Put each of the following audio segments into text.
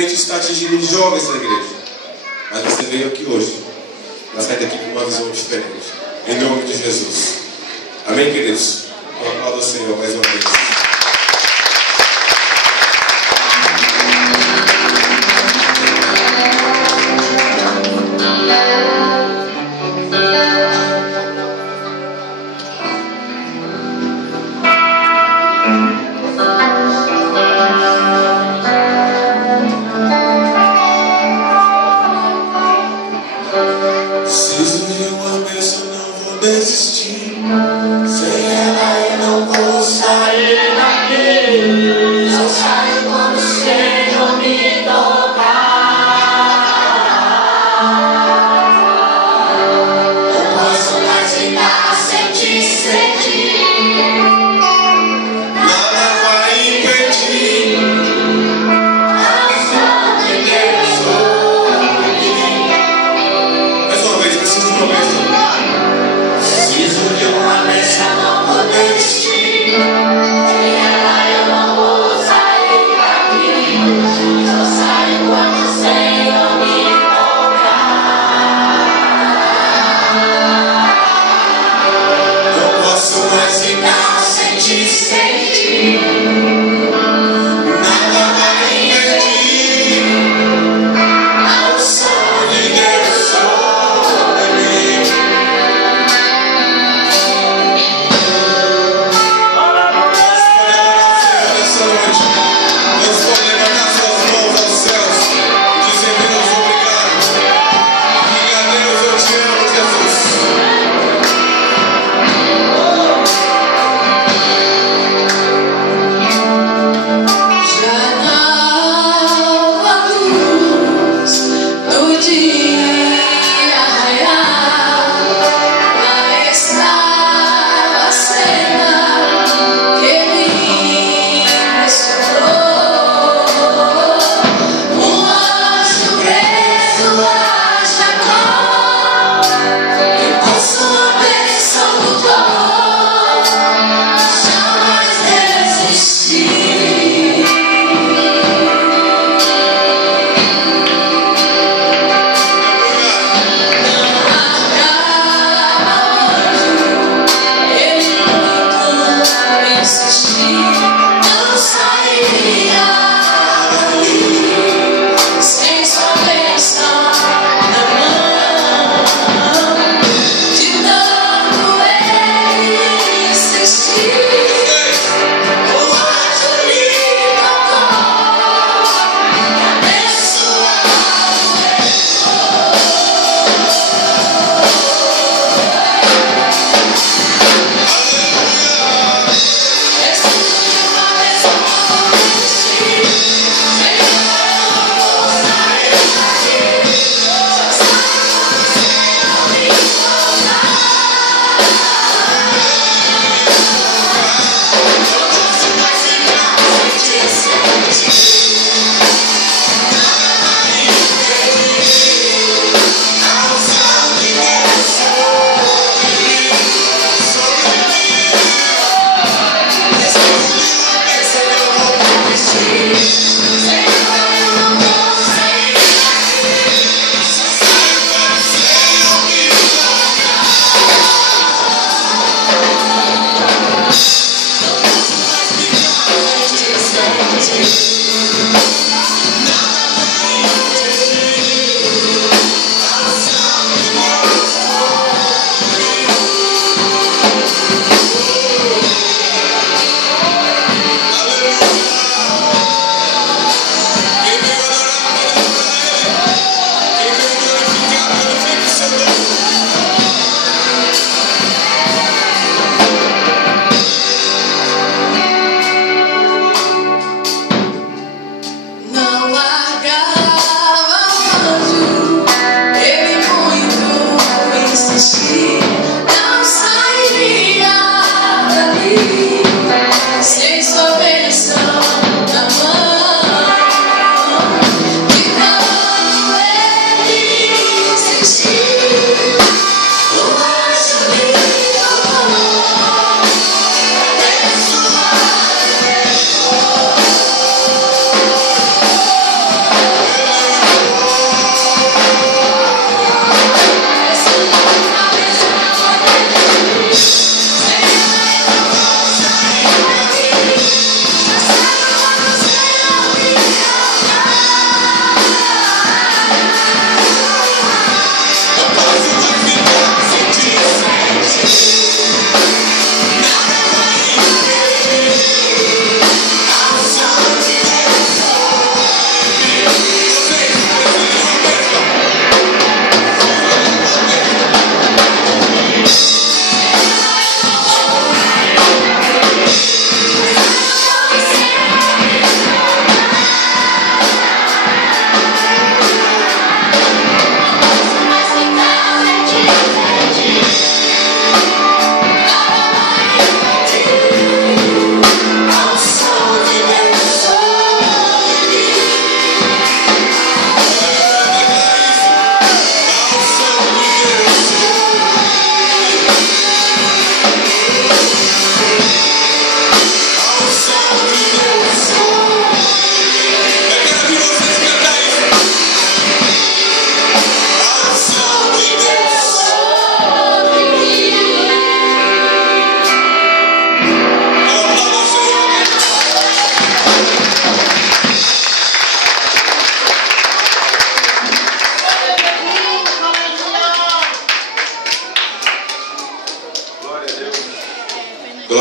infelizmente está atingindo os jovens da igreja. Mas você veio aqui hoje para sair daqui com uma visão diferente. Em nome de Jesus. Amém, queridos? Eu aplaudo o Senhor mais uma vez. Desistir, sem ela eu não vou sair.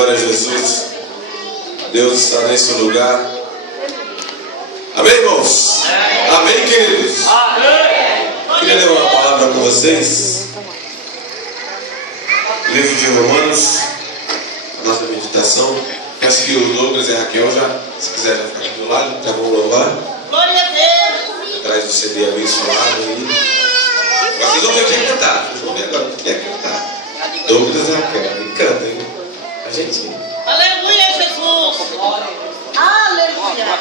Glória a Jesus. Deus está nesse lugar. Amém, irmãos? Amém, queridos? Queria ler uma palavra com vocês. Livro de Romanos, a nossa meditação. Peço que o Douglas e a Raquel já, se quiser, já ficar aqui do lado, já vão louvar. Glória a Deus! Atrás do CD abençoado aí. Agora vocês vão ver o que é cantar. Vocês vão ver agora o que é cantar. Douglas e a Raquel. E canta, hein? A gente. Aleluia, Jesus! Aleluia!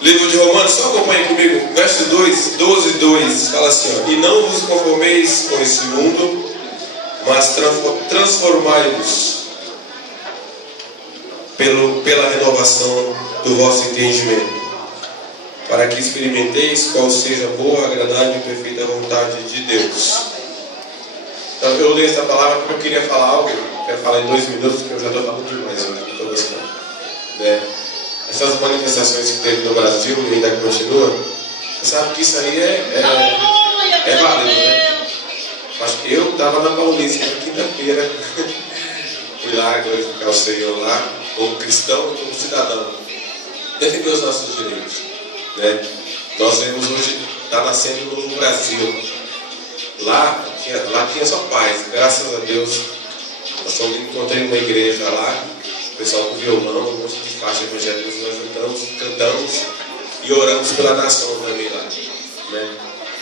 Livro de Romanos, só acompanhe comigo. Verso 2, 12, 2. Fala assim, ó. E não vos conformeis com esse mundo, mas transformai-vos pela renovação do vosso entendimento, para que experimenteis qual seja a boa, agradável e perfeita vontade de Deus. Então eu leio essa palavra porque eu queria falar algo. Eu quero falar em 2 minutos, porque eu já estou falando demais hoje. Não estou gostando. Essas manifestações que teve no Brasil e ainda continua, você sabe que isso aí é válido, né? Acho que eu estava na Paulista na quinta-feira. Fui lá glorificar o Senhor lá, como cristão e como cidadão. Defender os nossos direitos, né? Nós vemos hoje, está nascendo um novo Brasil. Lá tinha só paz, graças a Deus. Eu encontrei uma igreja lá, o pessoal com violão, um monte de faixa evangélica, nós juntamos, cantamos e oramos pela nação também lá, né?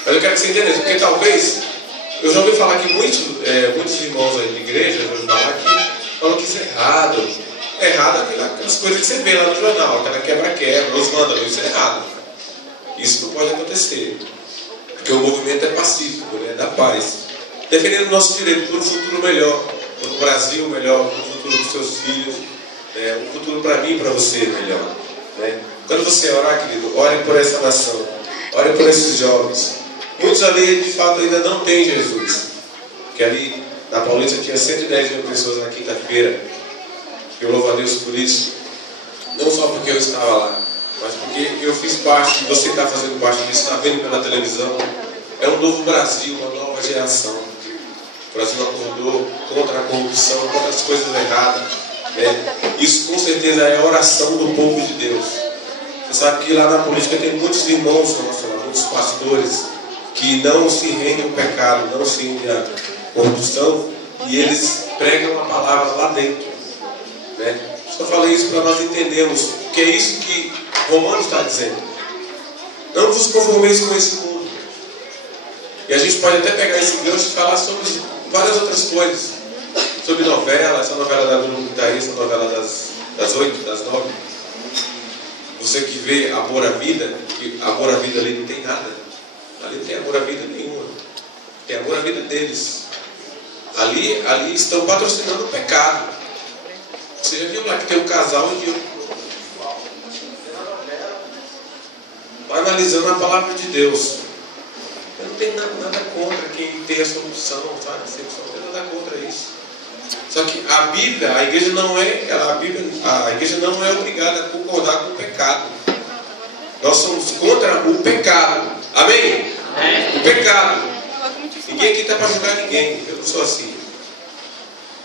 Mas eu quero que você entenda isso, porque talvez, eu já ouvi falar que muitos irmãos aí de igreja, eu ouvi falar que falam que isso é errado. É errado aquelas coisas que você vê lá no jornal, aquela quebra-quebra, os vândalos, isso é errado. Isso não pode acontecer. Porque o movimento é pacífico, né? Da paz. Defendendo o nosso direito por um futuro melhor, por um Brasil melhor, por um futuro dos seus filhos, né? Um futuro para mim e para você melhor, né? Quando você orar, querido, ore por essa nação, ore por esses jovens. Muitos ali de fato ainda não têm Jesus. Porque ali na Paulista tinha 110 mil pessoas na quinta-feira. Eu louvo a Deus por isso. Não só porque eu estava lá, mas porque eu fiz parte, você está fazendo parte disso, está vendo pela televisão. É um novo Brasil, uma nova geração. O Brasil acordou contra a corrupção, contra as coisas erradas, né? Isso com certeza é a oração do povo de Deus. Você sabe que lá na política tem muitos irmãos nossos, muitos pastores, que não se rendem ao pecado, não se rendem à corrupção, e eles pregam a palavra lá dentro, né? Só falei isso para nós entendermos, que é isso que Romanos está dizendo. Não vos conformeis com esse mundo. E a gente pode até pegar esse gancho e falar sobre várias outras coisas. Sobre novela, essa novela da Globo que está aí, essa novela das 8, das 9. Você que vê Amor à Vida, que Amor à Vida ali não tem nada. Ali não tem amor à vida nenhuma. Tem amor à vida deles. Ali estão patrocinando o pecado. Você já viu lá que tem um casal e vai analisando a palavra de Deus. Eu não tenho nada contra quem tem a solução, sabe? Não tem nada contra isso. Só que a Bíblia, a igreja não é obrigada a concordar com o pecado. Nós somos contra o pecado. Amém? O pecado. Ninguém aqui está para julgar ninguém. Eu não sou assim.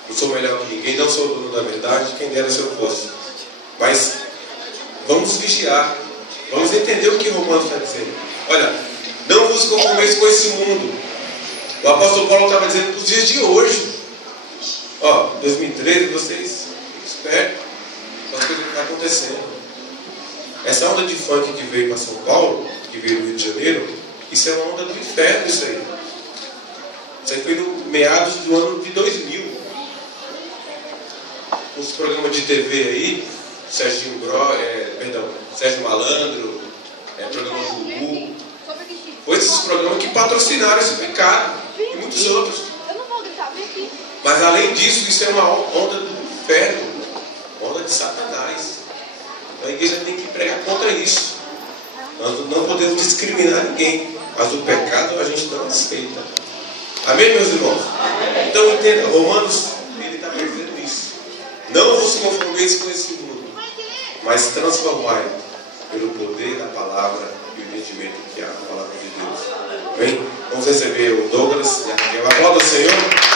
Não sou melhor que ninguém, não sou o dono da verdade, quem dera se eu fosse. Mas vamos vigiar. Vamos entender o que Romanos está dizendo. Olha, não vos conformeis com esse mundo. O apóstolo Paulo estava dizendo para os dias de hoje. Ó, 2013, vocês espertos com as coisas que estão acontecendo. Essa onda de funk que veio para São Paulo, que veio do Rio de Janeiro, isso é uma onda do inferno, isso aí. Isso aí foi no meados do ano de 2000. Os programas de TV aí, Sérgio Malandro, programa do Gugu. Foi esses programas que patrocinaram esse pecado. E muitos outros. Mas além disso, isso é uma onda do inferno, onda de Satanás. Então a igreja tem que pregar contra isso. Nós não podemos discriminar ninguém, mas o pecado a gente não aceita. Amém, meus irmãos? Então entenda, Romanos, ele está dizendo isso. Não vos conformeis com esse mundo, mas transformai pelo poder da palavra e o entendimento que é a palavra de Deus. Amém? Vamos receber o Douglas e a Raquel. Aplauda o Senhor.